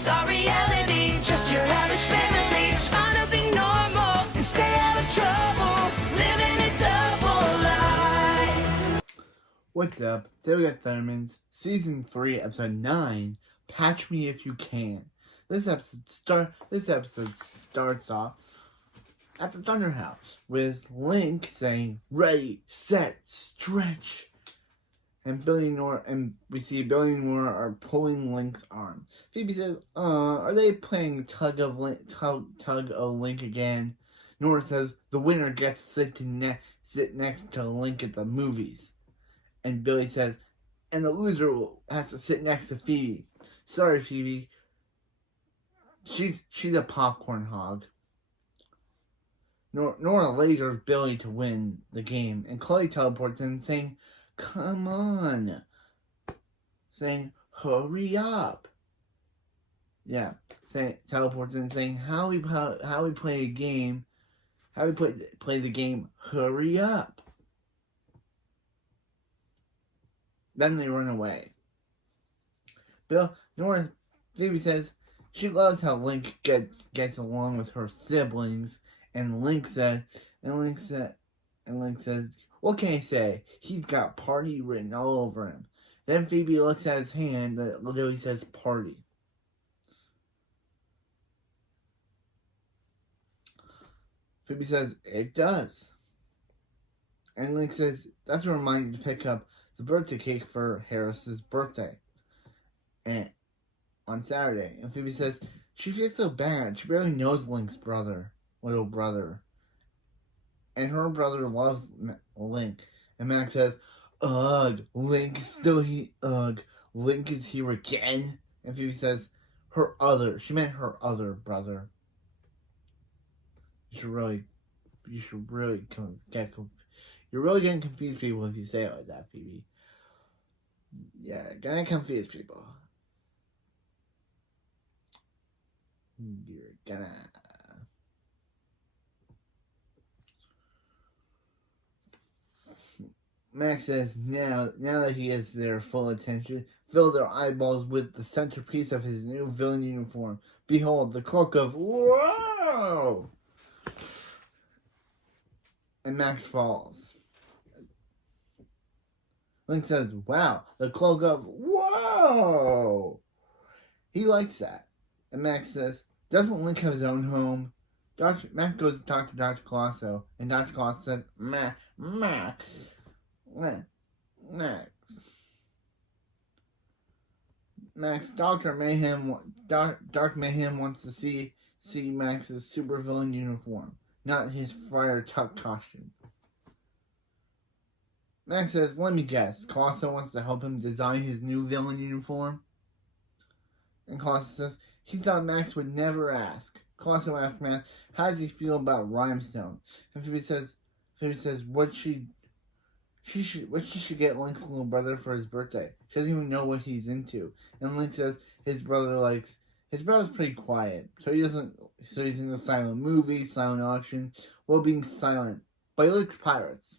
It's our reality, just your average family trying to be normal and stay out of trouble, living a double life. What's up? Today we got Thundermans, Season 3, Episode 9, Patch Me If You Can. This episode starts off at the Thunder House with Link saying, "Ready, set, stretch." And we see Billy and Nora are pulling Link's arm. Phoebe says, are they playing tug of Link again? Nora says, the winner gets to sit next to Link at the movies. And Billy says, and the loser has to sit next to Phoebe. Sorry, Phoebe. She's a popcorn hog. Nora lasers Billy to win the game. And Chloe teleports in saying, come on. Saying, hurry up. Yeah. Teleports in saying, how we play a game. How we play the game, hurry up. Then they run away. Phoebe says she loves how Link gets along with her siblings, and Link says, what can I say? He's got party written all over him. Then Phoebe looks at his hand that literally says party. Phoebe says, it does. And Link says, that's a reminder to pick up the birthday cake for Harris's birthday and on Saturday. And Phoebe says she feels so bad. She barely knows Link's little brother. And her brother loves Link. And Max says, ugh, Link is still Link is here again. And Phoebe says, she meant her other brother. You're really getting confused people if you say it like that, Phoebe. Yeah, gonna confuse people. You're gonna. Max says now that he has their full attention, fill their eyeballs with the centerpiece of his new villain uniform. Behold, the cloak of whoa! And Max falls. Link says, wow, the cloak of whoa! He likes that. And Max says, doesn't Link have his own home? Max goes to talk to Dr. Colosso, and Dr. Colosso says, Max. Dark Mayhem wants to see Max's supervillain uniform, not his Friar Tuck costume. Max says, let me guess, Colosso wants to help him design his new villain uniform? And Colosso says, he thought Max would never ask. Colosso asks Max, how does he feel about Rhymestone? And Phoebe says what she should get Link's little brother for his birthday. She doesn't even know what he's into. And Link says his brother's pretty quiet. So he's into silent movies, silent auction, while being silent. But he likes pirates.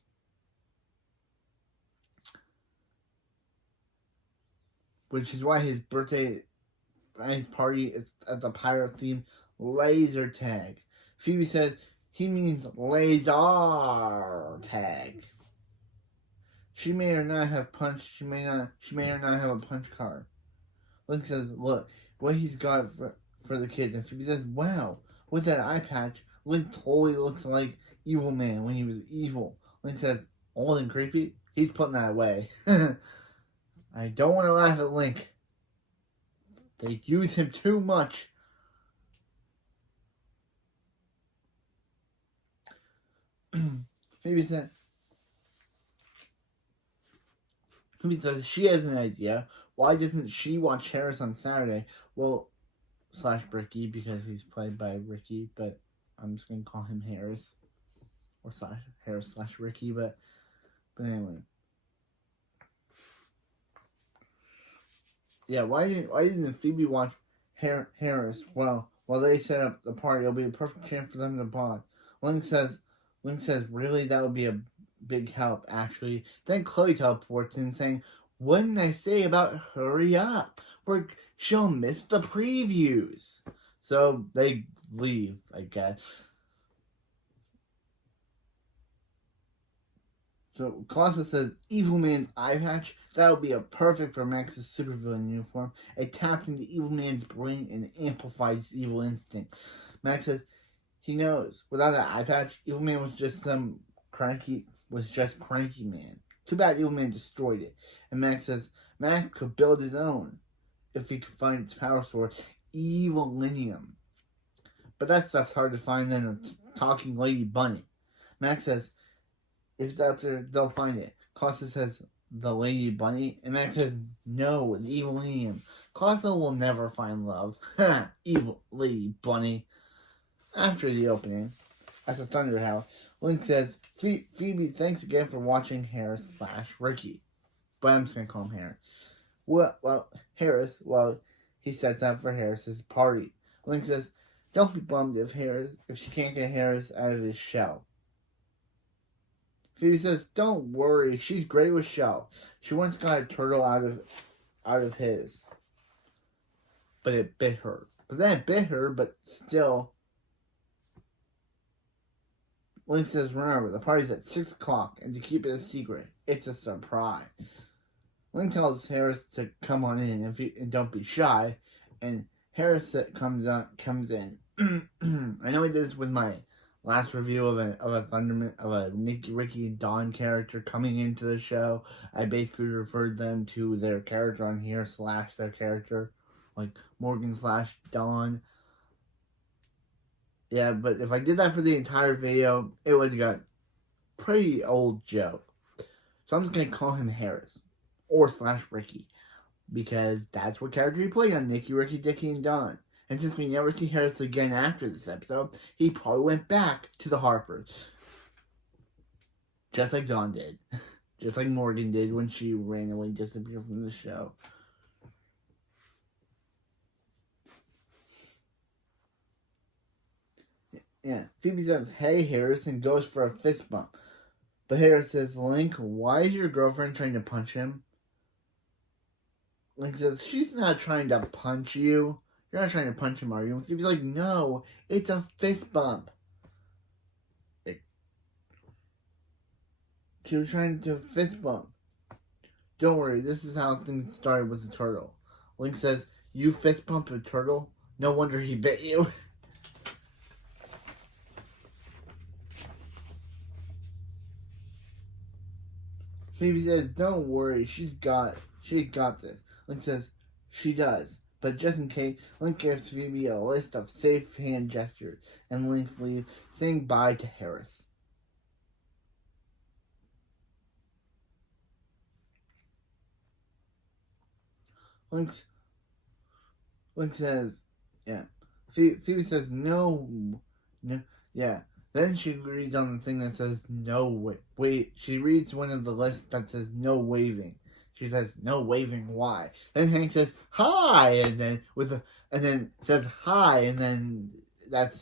Which is why his party is at the pirate theme laser tag. Phoebe says he means laser tag. She may or not have a punch card. Link says, look, what he's got for the kids. And Phoebe says, wow, with that eye patch, Link totally looks like Evil Man when he was evil. Link says, old and creepy? He's putting that away. I don't want to laugh at Link. They use him too much. Phoebe says she has an idea. Why doesn't she watch Harris on Saturday? Well, /Ricky, because he's played by Ricky, but I'm just going to call him Harris. Or Harris/Ricky, but anyway. Yeah, why didn't Phoebe watch Harris? Well, while they set up the party, it'll be a perfect chance for them to bond. Link says, really, that would be a big help, actually. Then Chloe teleports in saying, what did I say about hurry up? she'll miss the previews. So they leave, I guess. So Colossus says, Evil Man's eyepatch, that would be a perfect for Max's supervillain uniform. It tapped into Evil Man's brain and amplified his evil instincts. Max says, he knows. Without that eyepatch, Evil Man was just cranky man. Too bad Evil Man destroyed it. And Max says, Max could build his own if he could find its power source, Evilinium. But that stuff's hard to find than a talking lady bunny. Max says, if it's out there, they'll find it. Colossus says, the lady bunny? And Max says, no, it's Evilinium. Colossus will never find love. Evil lady bunny. After the opening, at the Thunder House, Link says, Phoebe, thanks again for watching Harris/Ricky. But I'm just going to call him Harris. Well, Harris, he sets up for Harris's party. Link says, don't be bummed if she can't get Harris out of his shell. Phoebe says, don't worry, she's great with shell. She once got a turtle out of his. But it bit her. But then it bit her, but still. Link says, remember, the party's at 6 o'clock, and to keep it a secret, it's a surprise. Link tells Harris to come on in and don't be shy, and Harris comes in. I know I did this with my last review of a Thunderman, of a Nicky, Ricky, Dawn character coming into the show. I basically referred them to their character on here / their character, like Morgan / Dawn. Yeah, but if I did that for the entire video, it would have got pretty old joke. So I'm just going to call him Harris. Or / Ricky. Because that's what character he played on Nicky, Ricky, Dicky, and Dawn. And since we never see Harris again after this episode, he probably went back to the Harpers. Just like Dawn did. Just like Morgan did when she randomly disappeared from the show. Yeah, Phoebe says, hey, Harris, and goes for a fist bump. But Harris says, Link, why is your girlfriend trying to punch him? Link says, she's not trying to punch you. You're not trying to punch him, are you? And Phoebe's like, no, it's a fist bump. She was trying to fist bump. Don't worry, this is how things started with the turtle. Link says, you fist bump a turtle? No wonder he bit you. Phoebe says, don't worry, she got this. Link says, she does. But just in case, Link gives Phoebe a list of safe hand gestures, and Link leaves, saying bye to Harris. Link says, yeah. Phoebe says, no, yeah. Then she reads on the thing that says, no, wait. She reads one of the lists that says, no waving. She says, no waving, why? Then Hank says, hi, and then says, hi, and then that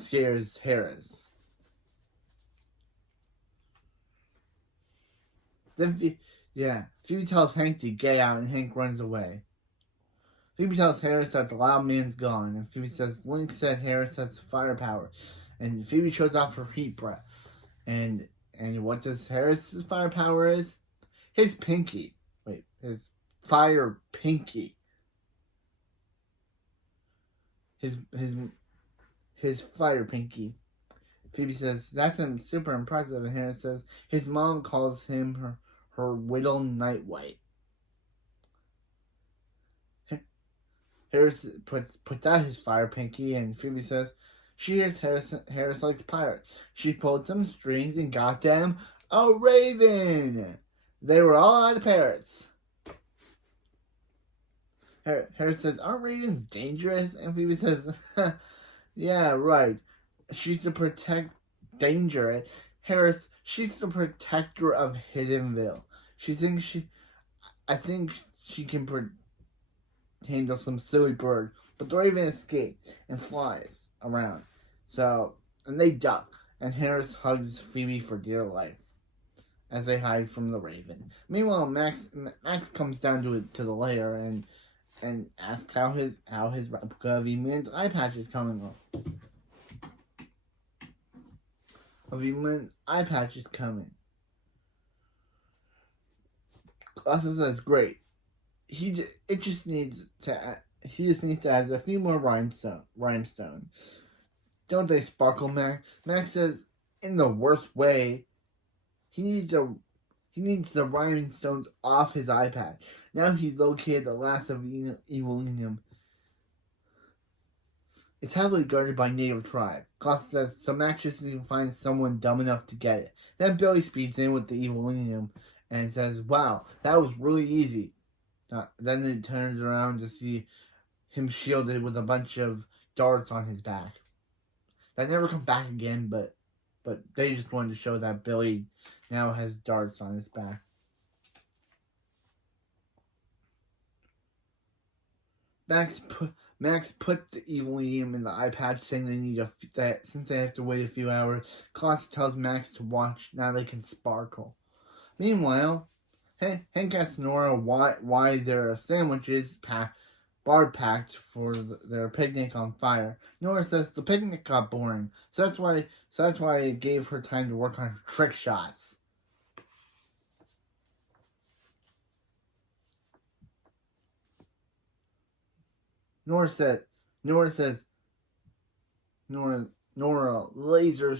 scares Harris. Then, Phoebe tells Hank to get out, and Hank runs away. Phoebe tells Harris that the loud man's gone, and Phoebe says, Link said Harris has firepower. And Phoebe shows off her heat breath. And what does Harris's firepower is? His pinky. Wait, his fire pinky. His fire pinky. Phoebe says, that's super impressive. And Harris says, his mom calls him her Whittle Nightwhite. Harris puts out his fire pinky, and Phoebe says, she hears Harris likes pirates. She pulled some strings and got them a raven. They were all out of parrots. Harris says, aren't ravens dangerous? And Phoebe says, yeah, right. She's the dangerous. Harris, she's the protector of Hiddenville. I think she can handle some silly bird. But the raven escapes and flies around. And they duck. And Harris hugs Phoebe for dear life as they hide from the raven. Meanwhile, Max comes down to the lair, and asks how his replica of Eman's eye patch is coming on. Eman's eye patch is coming. Clausen says, "Great. He just needs to add a few more rhinestone. Don't they sparkle, Max?" Max says, "In the worst way. He needs the rhinestones off his eye patch. Now he's located the last of Evilinium. It's heavily guarded by native tribe." Costa says, "So Max just needs to find someone dumb enough to get it." Then Billy speeds in with the Evilinium and says, "Wow, that was really easy." Then it turns around to see him shielded with a bunch of darts on his back. That never come back again, but they just wanted to show that Billy now has darts on his back. Max puts the Evilinium in the eye patch, saying they need since they have to wait a few hours. Klaus tells Max to watch, now they can sparkle. Meanwhile, Hank asks Nora why there are sandwiches Barb packed for their picnic on fire. Nora says the picnic got boring, so that's why it gave her time to work on her trick shots. Nora lasers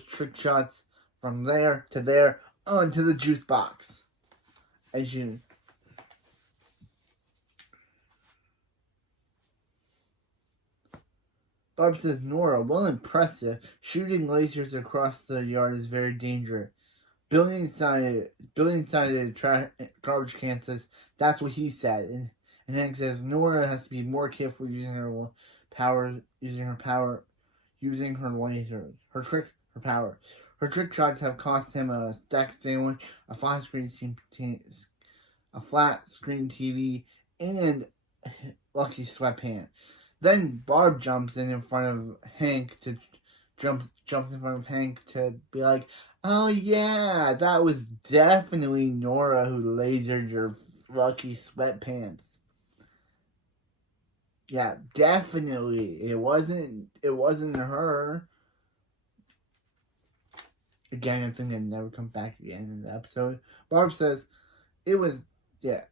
trick shots from there to there onto the juice box. As you Barb says, "Nora, well impressive. Shooting lasers across the yard is very dangerous." Billy inside the garbage can says, "That's what he said." And Hank says, "Nora has to be more careful using her lasers. Her trick shots have cost him a stack sandwich, a flat screen TV, and lucky sweatpants." Then Barb jumps in front of Hank to be like, "Oh yeah, that was definitely Nora who lasered your lucky sweatpants." Yeah, definitely. It wasn't her. Again, I think it never comes back again in the episode. Barb says it was, yeah.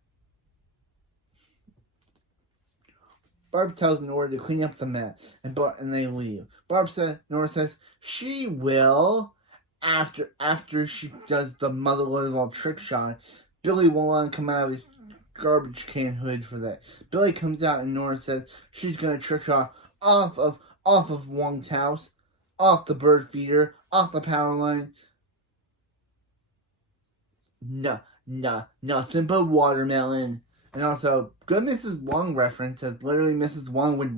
Barb tells Nora to clean up the mess, and they leave. Nora says she will after she does the mother-in-law trick shot. Billy won't let him come out of his garbage can hood for that. Billy comes out and Nora says she's gonna trick shot off of Wong's house, off the bird feeder, off the power line. Nothing but watermelon. And also, good Mrs. Wong reference, as literally Mrs. Wong would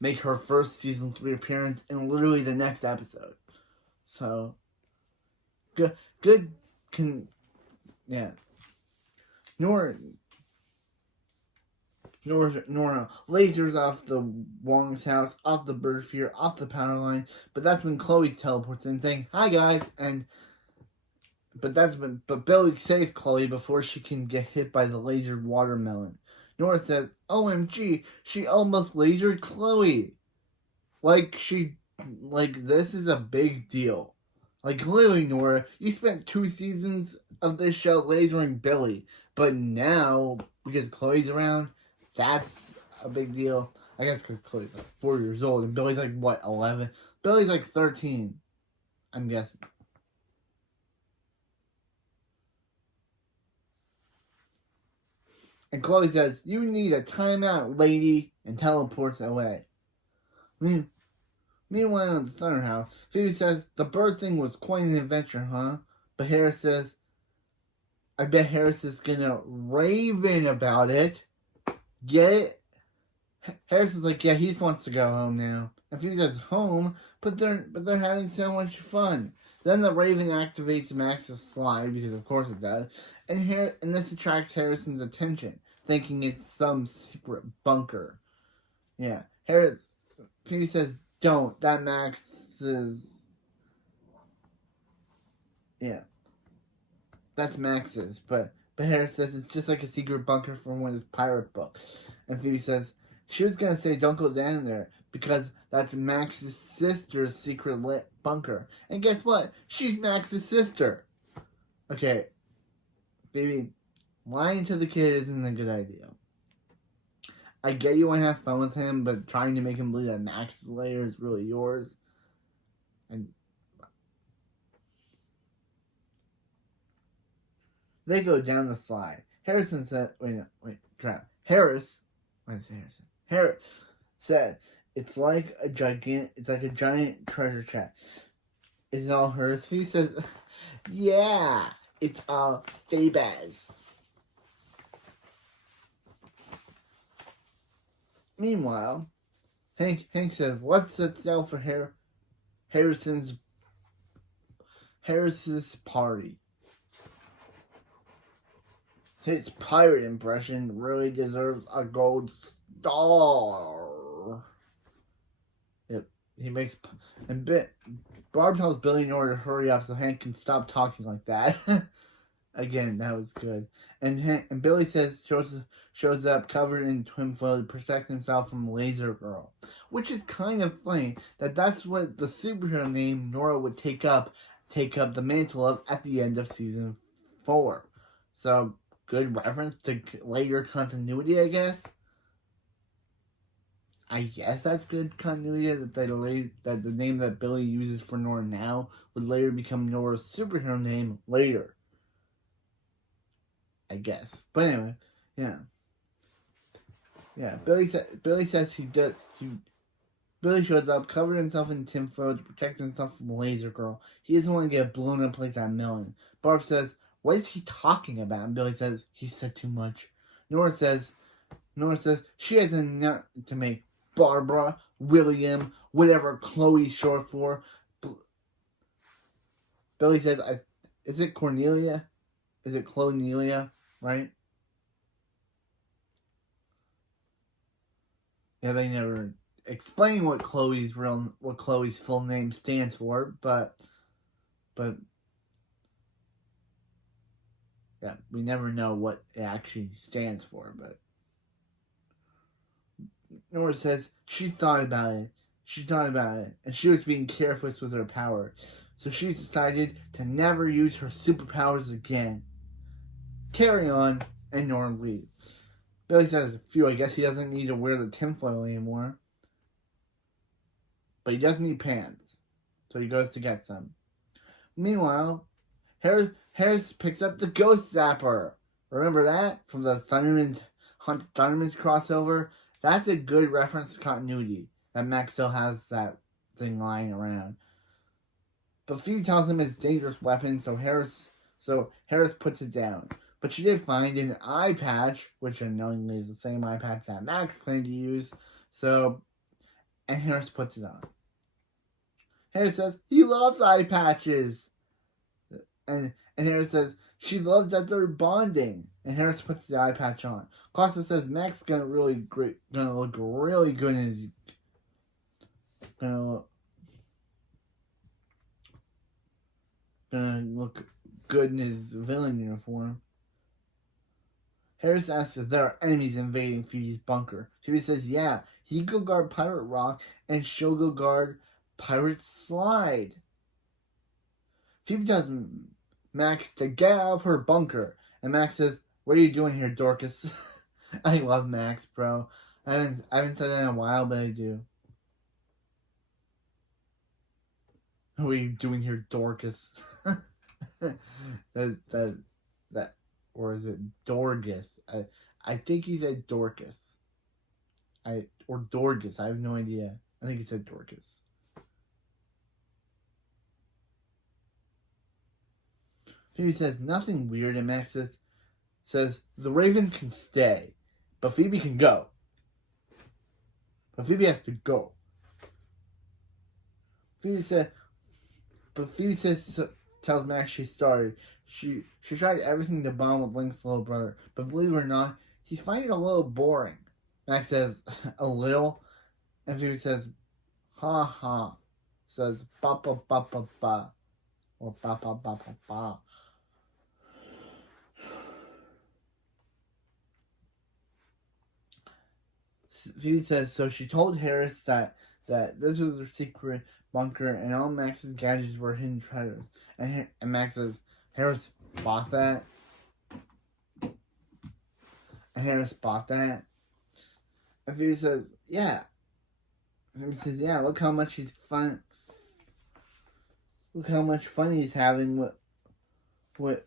make her first season 3 appearance in literally the next episode. So, yeah. Nora lasers off the Wong's house, off the bird feeder, off the power line. But that's when Chloe teleports in saying, "Hi guys," But Billy saves Chloe before she can get hit by the lasered watermelon. Nora says, "OMG, she almost lasered Chloe." This is a big deal. Clearly, Nora, you spent 2 seasons of this show lasering Billy. But now, because Chloe's around, that's a big deal. I guess because Chloe's 4 years old and Billy's 11? Billy's 13, I'm guessing. And Chloe says, "You need a timeout, lady," and teleports away. Meanwhile, in the Thunder House, Phoebe says, "The bird thing was quite an adventure, huh?" But Harris says, "I bet Harris is gonna raven about it." Get it? Harris is like, "Yeah, he just wants to go home now." And Phoebe says, "Home? But they're having so much fun." Then the raven activates Max's slide, because of course it does, and this attracts Harrison's attention, thinking it's some secret bunker. Yeah, Phoebe says, "Don't. That Max's." Yeah, that's Max's, but Harris says it's just like a secret bunker from one of his pirate books. And Phoebe says, She was gonna say don't go down there because that's Max's sister's secret bunker. And guess what? She's Max's sister. Okay, baby, lying to the kid isn't a good idea. I get you want to have fun with him, but trying to make him believe that Max's lair is really yours. And they go down the slide. Harrison said, Harris said, it's like a giant treasure chest. Is it all hers? He says, yeah, it's all Faba's. Meanwhile, Hank says, let's set sail for Harris's party. His pirate impression really deserves a gold star. Yep, he makes... And Barb tells Billy in order to hurry up so Hank can stop talking like that. Again, that was good. And Billy shows up covered in tinfoil to protect himself from Laser Girl, which is kind of funny that's what the superhero name Nora would take up the mantle of at the end of season 4. So good reference to later continuity, I guess. I guess that's good continuity that the name that Billy uses for Nora now would later become Nora's superhero name later. I guess. But anyway, yeah. Yeah, Billy says Billy shows up, covered himself in tinfoil to protect himself from Laser Girl. He doesn't want to get blown up like that melon. Barb says, what is he talking about? And Billy says, he said too much. Nora says, she has a nut to make. Barbara, William, whatever Chloe's short for. Billy says, is it Cornelia? Is it Clonelia? Right? Yeah, they never explain what Chloe's full name stands for, but yeah, we never know what it actually stands for. But Nora says she thought about it, and she was being careless with her power, so she decided to never use her superpowers again. Carry on, and Nora leaves. Billy says, phew, I guess he doesn't need to wear the tinfoil anymore. But he does need pants, so he goes to get some. Meanwhile, Harris picks up the Ghost Zapper. Remember that? From the Thundermans crossover? That's a good reference to continuity, that Max still has that thing lying around. But Phoebe tells him it's a dangerous weapon, so Harris puts it down. But she did find an eye patch, which unknowingly is the same eye patch that Max planned to use. And Harris puts it on. Harris says he loves eye patches. And Harris says she loves that they're bonding. And Harris puts the eye patch on. Costa says Max is gonna look really good in his gonna look good in his villain uniform. Harris asks if there are enemies invading Phoebe's bunker. Phoebe says, yeah, he go guard Pirate Rock, and she'll go guard Pirate Slide. Phoebe tells Max to get out of her bunker, and Max says, what are you doing here, Dorcas? I love Max, bro. I haven't said that in a while, but I do. What are you doing here, Dorcas? that. Or is it Dorgus? I think he said Dorcas. Or Dorgus. I have no idea. I think he said Dorcas. Phoebe says nothing weird, and Max says the Raven can stay, but Phoebe can go. But Phoebe has to go. Phoebe tells Max she's sorry. She tried everything to bond with Link's little brother, but believe it or not, he's finding it a little boring. Max says, a little, and Phoebe says, ha ha, says, ba ba ba ba ba, or ba ba ba ba ba. Phoebe says, so she told Harris that this was her secret bunker and all Max's gadgets were hidden treasures. And Max says, Harris bought that? And Harris bought that? And Phoebe says, yeah. And Phoebe says, yeah, look how much he's fun. Look how much fun he's having with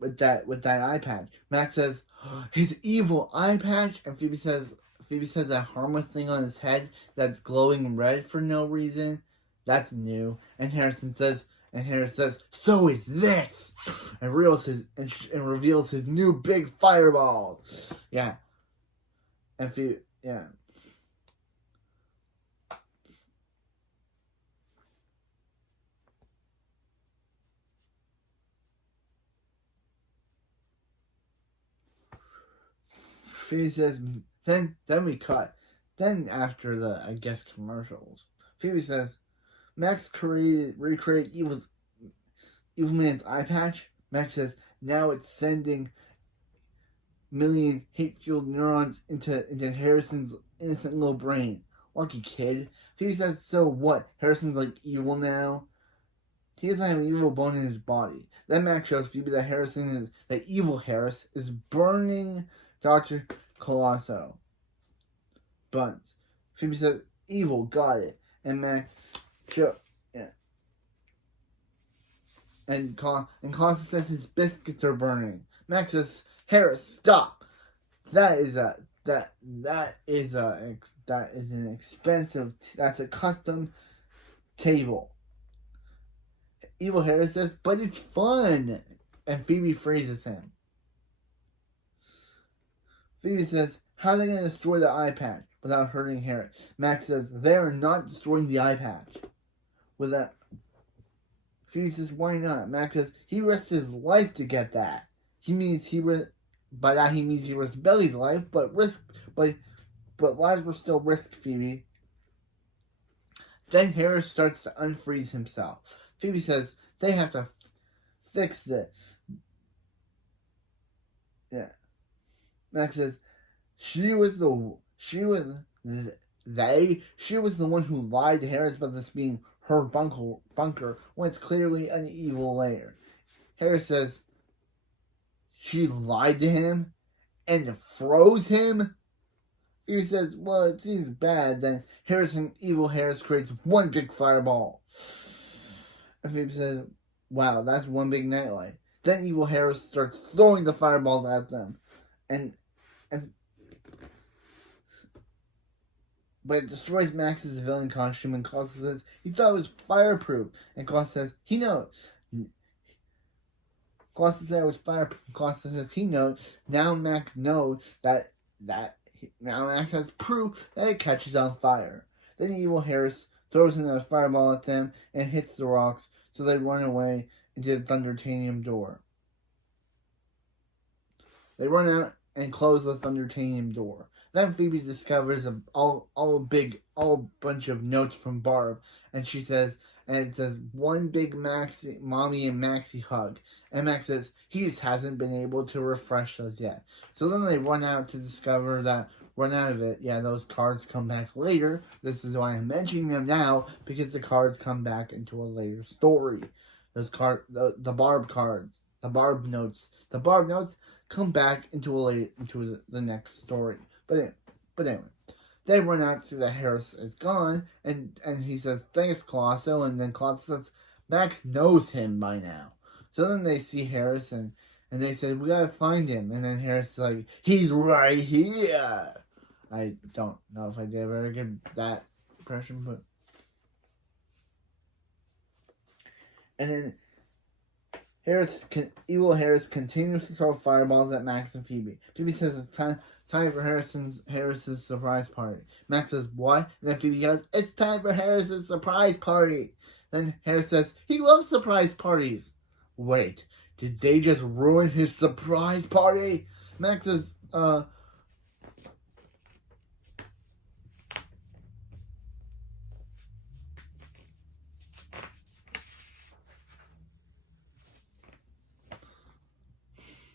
that eye patch. Max says, his evil eye patch, and Phoebe says that harmless thing on his head that's glowing red for no reason. That's new. And Harris says, so is this, and reveals his new big fireball. Yeah. And Phoebe, yeah. Phoebe says, then we cut. Then after the, I guess, commercials, Phoebe says, Max recreate Evil Man's eye patch. Max says, now it's sending million hate-fueled neurons into Harrison's innocent little brain. Lucky kid. Phoebe says, so what? Harrison's like evil now? He doesn't have an evil bone in his body. Then Max shows Phoebe that evil Harris is burning Dr. Colosso buns. Phoebe says, evil, got it. And Max and Colosso says his biscuits are burning. Max says, Harris, stop. That's a custom table. Evil Harris says, but it's fun. And Phoebe freezes him. Phoebe says, how are they going to destroy the eye patch without hurting Harris? Max says, they're not destroying the eye patch. Phoebe says, why not? Max says, he risked his life to get that. By that he means he risked Billy's life, but lives were still risked, Phoebe. Then Harris starts to unfreeze himself. Phoebe says, they have to fix this. Yeah. Max says, she was the one who lied to Harris about this being her bunker when it's clearly an evil lair. Harris says, she lied to him and froze him? Phoebe says, well, it seems bad. Then evil Harris creates one big fireball. And Phoebe says, wow, that's one big nightlight. Then evil Harris starts throwing the fireballs at them. But it destroys Max's villain costume, and Colosso says he thought it was fireproof. And Colosso says he knows. Colosso said it was fireproof. Colosso says he knows. Now Max knows now Max has proof that it catches on fire. Then evil Harris throws another fireball at them and hits the rocks, so they run away into the Thundertanium door. They run out and close the Thundertanium door. Then Phoebe discovers a bunch of notes from Barb, and it says one big mommy and Maxie hug. And Max says he just hasn't been able to refresh those yet. So then they run out of it. Yeah, those cards come back later. This is why I'm mentioning them now, because the cards come back into a later story. Those the Barb cards, the Barb notes come back into the next story. But anyway, they run out to see that Harris is gone, and he says, thanks, Colosso, and then Colosso says, Max knows him by now. So then they see Harris, and they say, we gotta find him, and then Harris is like, he's right here. I don't know if I did a very good that impression, but... And then evil Harris continues to throw fireballs at Max and Phoebe. Phoebe says it's time for Harris's surprise party. Max says, what? And then Phoebe goes, it's time for Harris's surprise party. Then Harris says, he loves surprise parties. Wait, did they just ruin his surprise party? Max says,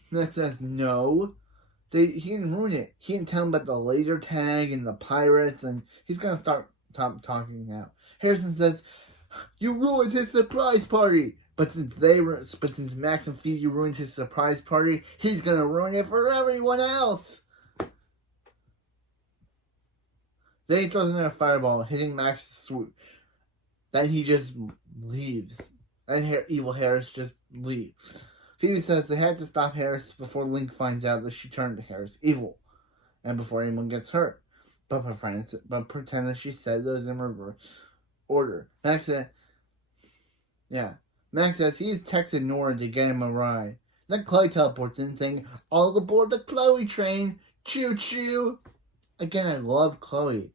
Max says, no. he can ruin it. He can tell him about the laser tag and the pirates, and he's gonna start talking now. Harrison says, "You ruined his surprise party." But since Max and Phoebe ruined his surprise party, he's gonna ruin it for everyone else. Then he throws another fireball, hitting Max's swoop. Then he just leaves. And evil Harris just leaves. Phoebe says they had to stop Harris before Link finds out that she turned Harris evil. And before anyone gets hurt. But pretend that she said those in reverse order. Max says he's texted Nora to get him a ride. Then Chloe teleports in saying, "All aboard the Chloe train! Choo choo!" Again, I love Chloe.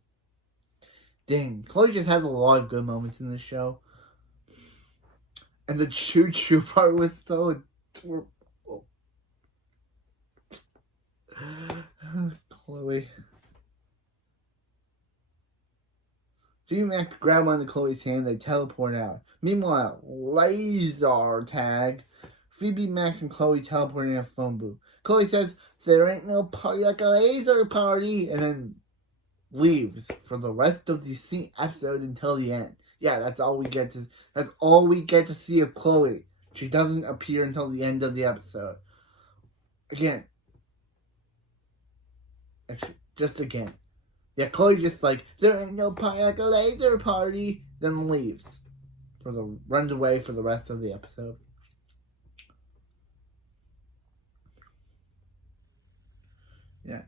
Dang, Chloe just has a lot of good moments in this show. And the choo choo part was so adorable. Chloe. Phoebe Max grab onto Chloe's hand, they teleport out. Meanwhile, laser tag. Phoebe, Max, and Chloe teleport in a phone booth. Chloe says, "There ain't no party like a laser party," and then leaves for the rest of the episode until the end. Yeah, that's all we get to see of Chloe. She doesn't appear until the end of the episode. Again. Actually, just again. Yeah, Chloe just like, "There ain't no party like a laser party," then leaves. Runs away for the rest of the episode. Yeah.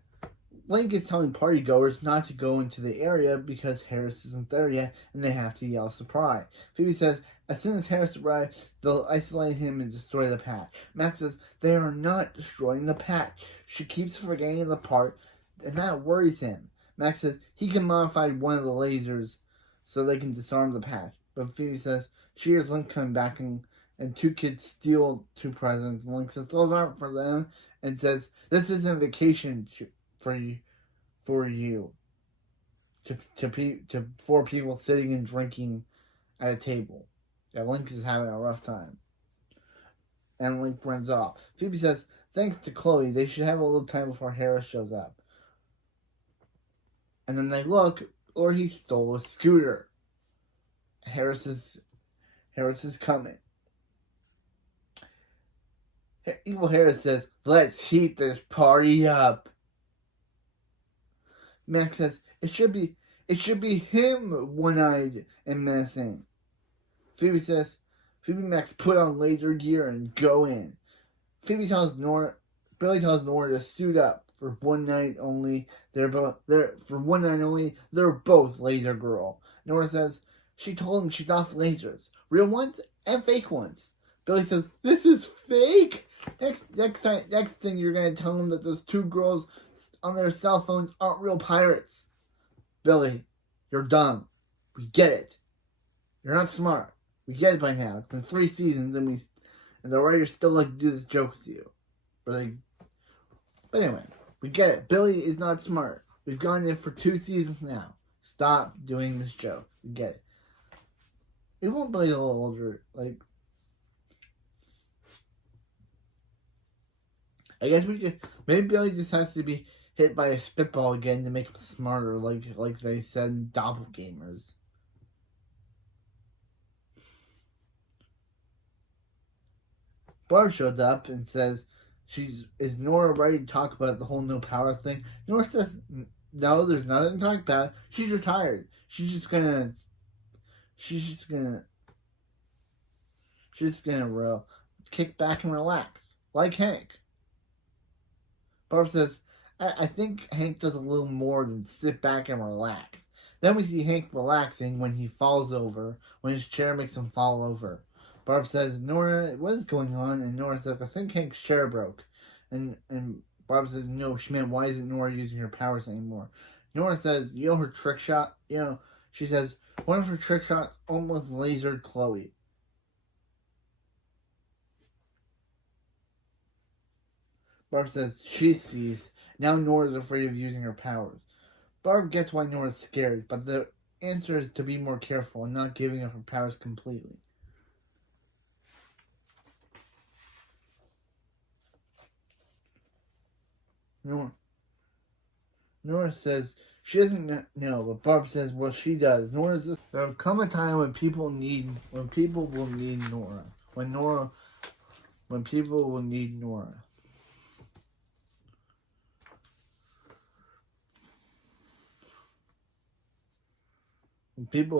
Link is telling partygoers not to go into the area because Harris isn't there yet and they have to yell surprise. Phoebe says as soon as Harris arrives, they'll isolate him and destroy the patch. Max says they are not destroying the patch. She keeps forgetting the part and that worries him. Max says he can modify one of the lasers so they can disarm the patch. But Phoebe says she hears Link coming back and two kids steal 2 presents. Link says those aren't for them and says this isn't vacation for you. To 4 people sitting and drinking at a table. Yeah, Link is having a rough time. And Link runs off. Phoebe says, thanks to Chloe, they should have a little time before Harris shows up. And then they look, or he stole a scooter. Harris is coming. Evil Harris says, "Let's heat this party up." Max says, it should be him, one-eyed and menacing. Phoebe Max put on laser gear and go in. Billy tells Nora to suit up for one night only. They're both laser girl. Nora says she told him she's off lasers, real ones and fake ones. Billy says this is fake. Next thing you're gonna tell him that those 2 girls on their cell phones aren't real pirates. Billy, you're dumb. We get it. You're not smart. We get it by now. It's been 3 seasons and the writers still like to do this joke with you. But anyway, we get it. Billy is not smart. We've gone in for 2 seasons now. Stop doing this joke. We get it. We want Billy a little older. I guess maybe Billy just has to be hit by a spitball again to make him smarter, like they said in Doppelgamers. Barb shows up and says, is Nora ready to talk about the whole no power thing? Nora says, no, there's nothing to talk about. She's retired. She's just gonna kick back and relax, like Hank. Barb says, I think Hank does a little more than sit back and relax. Then we see Hank relaxing when he falls over, when his chair makes him fall over. Barb says, Nora, what is going on? And Nora says, I think Hank's chair broke. And Barb says, no, she meant, why isn't Nora using her powers anymore? Nora says, you know her trick shot? She says, one of her trick shots almost lasered Chloe. Barb says she sees. Now Nora's afraid of using her powers. Barb gets why Nora's scared, but the answer is to be more careful and not giving up her powers completely. Nora says she doesn't know, but Barb says, well, she does. Nora says there'll come a time when people will need Nora. When people will need Nora. When people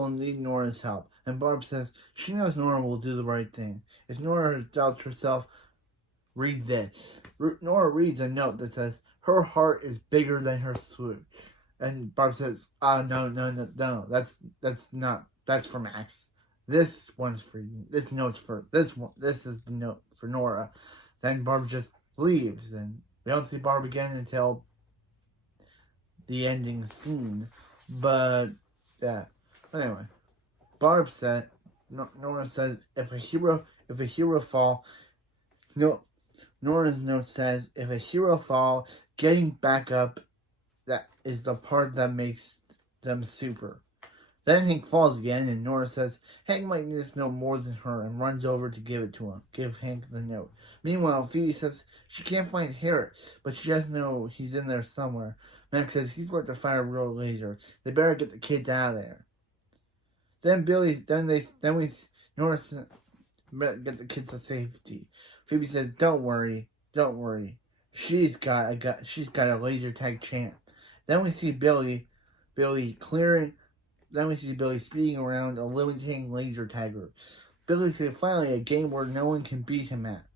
will need Nora's help. And Barb says she knows Nora will do the right thing. If Nora doubts herself, read this. Nora reads a note that says, her heart is bigger than her suit. And Barb says, no, that's for Max. This one's for you. This note's for this one. This is the note for Nora. Then Barb just leaves. And we don't see Barb again until the ending scene. But yeah. Anyway, Barb said, Nora says, if a hero fall, Nora's note says, if a hero fall, getting back up, that is the part that makes them super. Then Hank falls again, and Nora says, Hank might need this note more than her, and runs over to give Hank the note. Meanwhile, Phoebe says she can't find Harris, but she does know he's in there somewhere. Max says he's going to fire a real laser. They better get the kids out of there. Nora get the kids to safety. Phoebe says, don't worry. She's got a laser tag champ. Then we see Billy speeding around a limiting laser tagger. Billy says, finally, a game where no one can beat him at.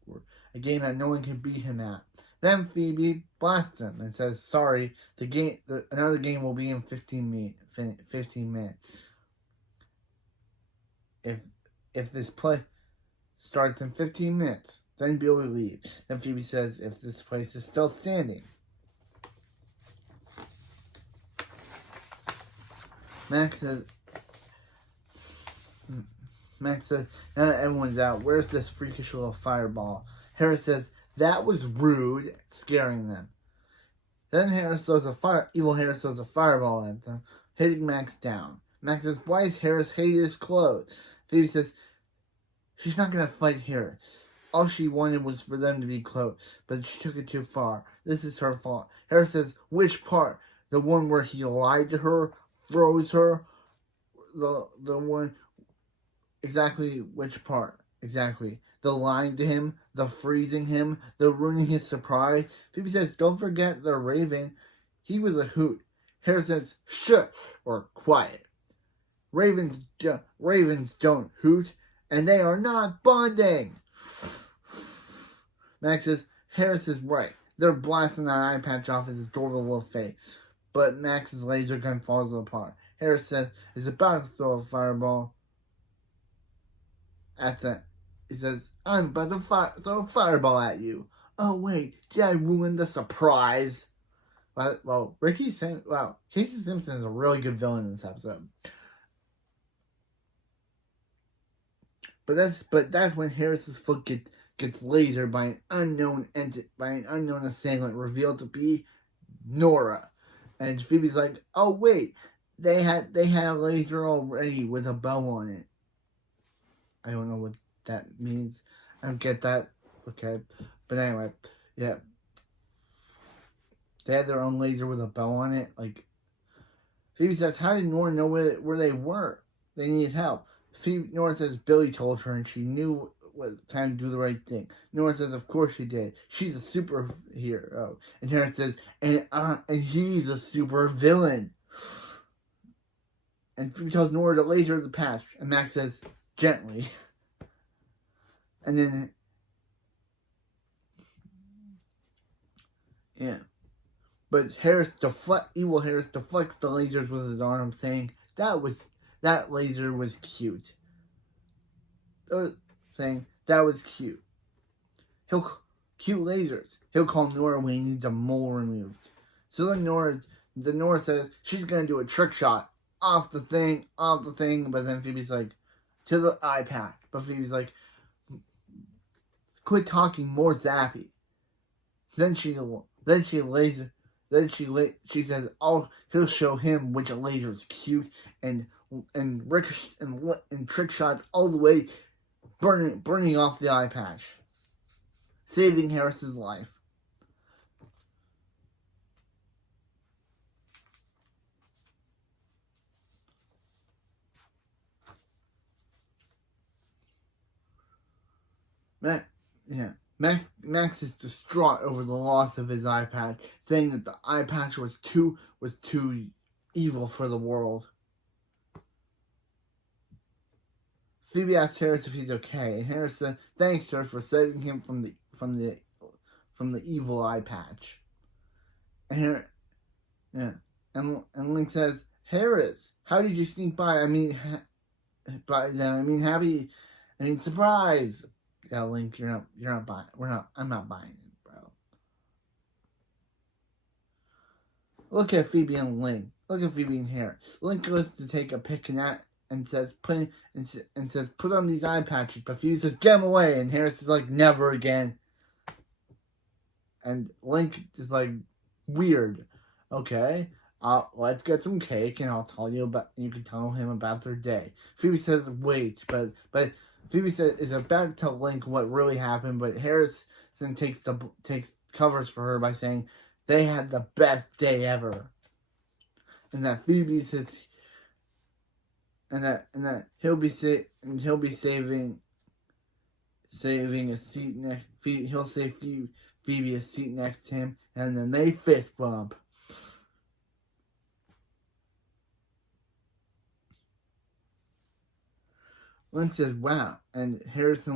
A game that no one can beat him at. Then Phoebe blasts him and says, sorry, another game will be in 15 minutes. If this play starts in 15 minutes, then Billy leaves. Then Phoebe says, if this place is still standing. Max says, now that everyone's out, where's this freakish little fireball? Harris says, that was rude, scaring them. Then evil Harris throws a fireball at them, hitting Max down. Max says, why is Harris hate his clothes? Phoebe says, she's not going to fight Harris. All she wanted was for them to be close, but she took it too far. This is her fault. Harris says, which part? The one where he lied to her, froze her? The one, exactly which part? Exactly. The lying to him, the freezing him, the ruining his surprise. Phoebe says, don't forget the Raven. He was a hoot. Harris says, shh, or quiet. Ravens don't hoot, and they are not bonding. Max says, Harris is right. They're blasting that eye patch off his adorable little face. But Max's laser gun falls apart. Harris says, he's about to throw a fireball at them. He says, I'm about to throw a fireball at you. Oh, wait, did I ruin the surprise? Well, Casey Simpson is a really good villain in this episode. But that's when Harris's foot gets lasered by an unknown assailant revealed to be Nora. And Phoebe's like, oh wait, they had a laser already with a bow on it. I don't know what that means. I don't get that. Okay. But anyway, yeah. They had their own laser with a bow on it. Like, Phoebe says, how did Nora know where they were? They needed help. Nora says Billy told her and she knew it was time to do the right thing. Nora says, of course she did. She's a superhero. And Harris says, and he's a super villain. And Phoebe tells Nora to laser the patch. And Max says, gently. And then, yeah. But evil Harris deflects the lasers with his arm, saying, that laser was cute. Saying, that was cute. Cute lasers. He'll call Nora when he needs a mole removed. So then Nora says she's going to do a trick shot off the thing. But then Phoebe's like, to the eye patch. But Phoebe's like, quit talking, more zappy. Then she says, oh, he'll show him which laser is cute, and trick shots all the way, burning off the eye patch, saving Harris's life. Yeah. Max is distraught over the loss of his eye patch, saying that the eye patch was too evil for the world. Phoebe asks Harris if he's okay, and Harris thanks her for saving him from the evil eye patch. And Link says, "Harris, how did you sneak by? Happy. Surprise." Yeah, Link, you're not buying. I'm not buying it, bro. Look at Phoebe and Link. Look at Phoebe and Harris. Link goes to take a pic and says, put on these eye patches. But Phoebe says, get them away. And Harris is like, never again. And Link is like, weird. Okay, let's get some cake and I'll tell you about. You can tell him about their day. Phoebe says, wait, but Phoebe is about to tell Link what really happened, but Harrison takes covers for her by saying they had the best day ever, and that Phoebe says, and that he'll be saving a seat next. He'll save Phoebe a seat next to him, and then they fist bump. Link says, wow, and Harris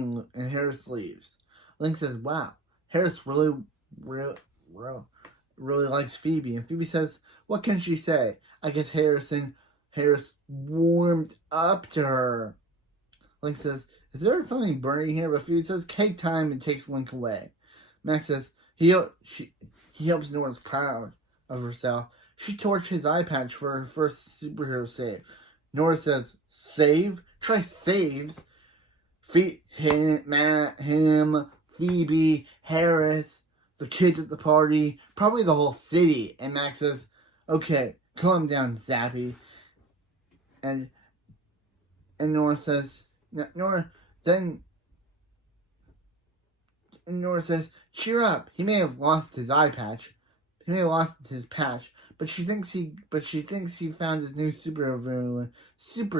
leaves. Link says, wow, Harris really likes Phoebe. And Phoebe says, what can she say? I guess Harris warmed up to her. Link says, is there something burning here? But Phoebe says, cake time, and takes Link away. Max says, he hopes no one's proud of herself. She torched his eye patch for her first superhero save. Nora says, save? Try saves. Him, Phoebe, Harris, the kids at the party, probably the whole city. And Max says, okay, calm down, Zappy. And Nora says, Nora says, cheer up. He may have lost his eye patch. He may have lost his patch, but she thinks he found his new super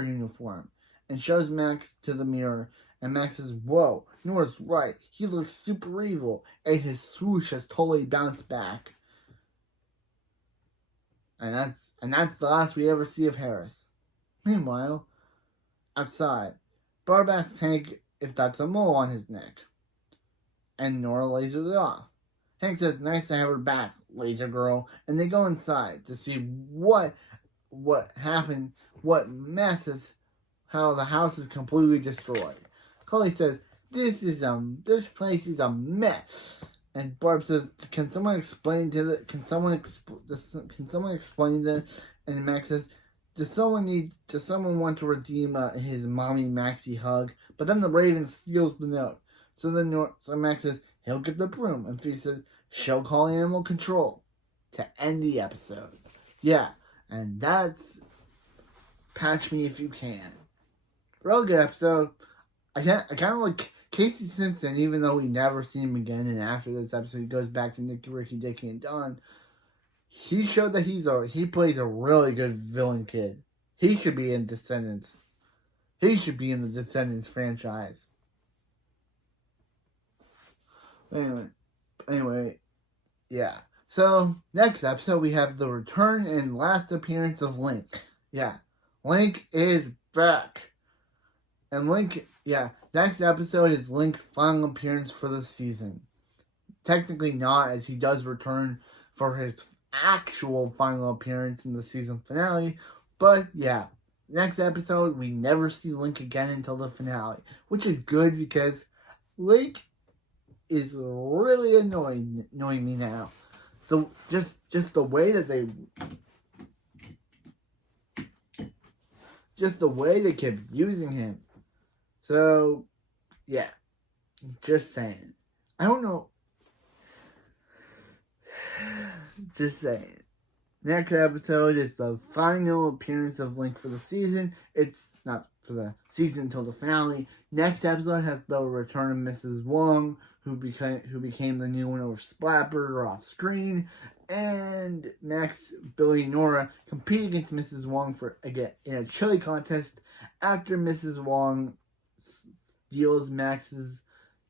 uniform, and shows Max to the mirror. And Max says, "Whoa, Nora's right. He looks super evil, and his swoosh has totally bounced back." And that's the last we ever see of Harris. Meanwhile, outside, Barb asks Hank if that's a mole on his neck, and Nora lasers it off. Hank says, nice to have her back, laser girl. And they go inside to see what happened, what messes, how the house is completely destroyed. Chloe says, this place is a mess. And Barb says, can someone explain this? And Max says, does someone want to redeem his mommy Maxie hug? But then the Raven steals the note. So Max says, he'll get the broom. And Phoebe says, she'll call animal control to end the episode. Yeah, and that's Patch Me If You Can. Real good episode. I kind of like Casey Simpson, even though we never see him again. And after this episode, he goes back to Nicky, Ricky, Dickie, and Don. He showed that he plays a really good villain kid. He should be in Descendants. He should be in the Descendants franchise. Anyway, yeah. So, next episode, we have the return and last appearance of Link. Yeah, Link is back. And next episode is Link's final appearance for the season. Technically not, as he does return for his actual final appearance in the season finale. But, yeah, next episode, we never see Link again until the finale. Which is good, because Link is really annoying me now. Just the way they kept using him. So, yeah, just saying. I don't know. Just saying. Next episode is the final appearance of Link for the season. It's not for the season until the finale. Next episode has the return of Mrs. Wong, who became the new owner of Splatburger off screen, and Max, Billy, and Nora compete against Mrs. Wong in a chili contest after Mrs. Wong steals Max's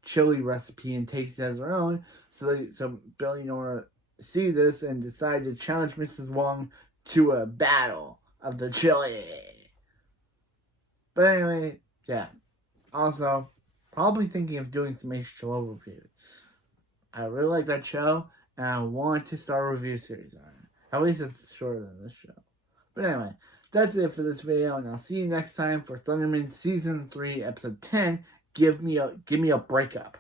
chili recipe and takes it as her own. So Billy and Nora see this and decide to challenge Mrs. Wong to a battle of the chili. But anyway, yeah. Also, probably thinking of doing some H2O reviews. I really like that show, and I want to start a review series on it. At least it's shorter than this show. But anyway, that's it for this video, and I'll see you next time for Thundermans Season 3, Episode 10, Give Me a Breakup,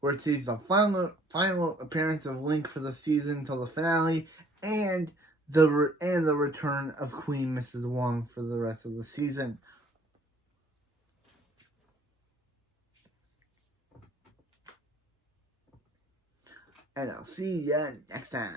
where it sees the final appearance of Link for the season until the finale, and the return of Queen Mrs. Wong for the rest of the season. And I'll see ya next time.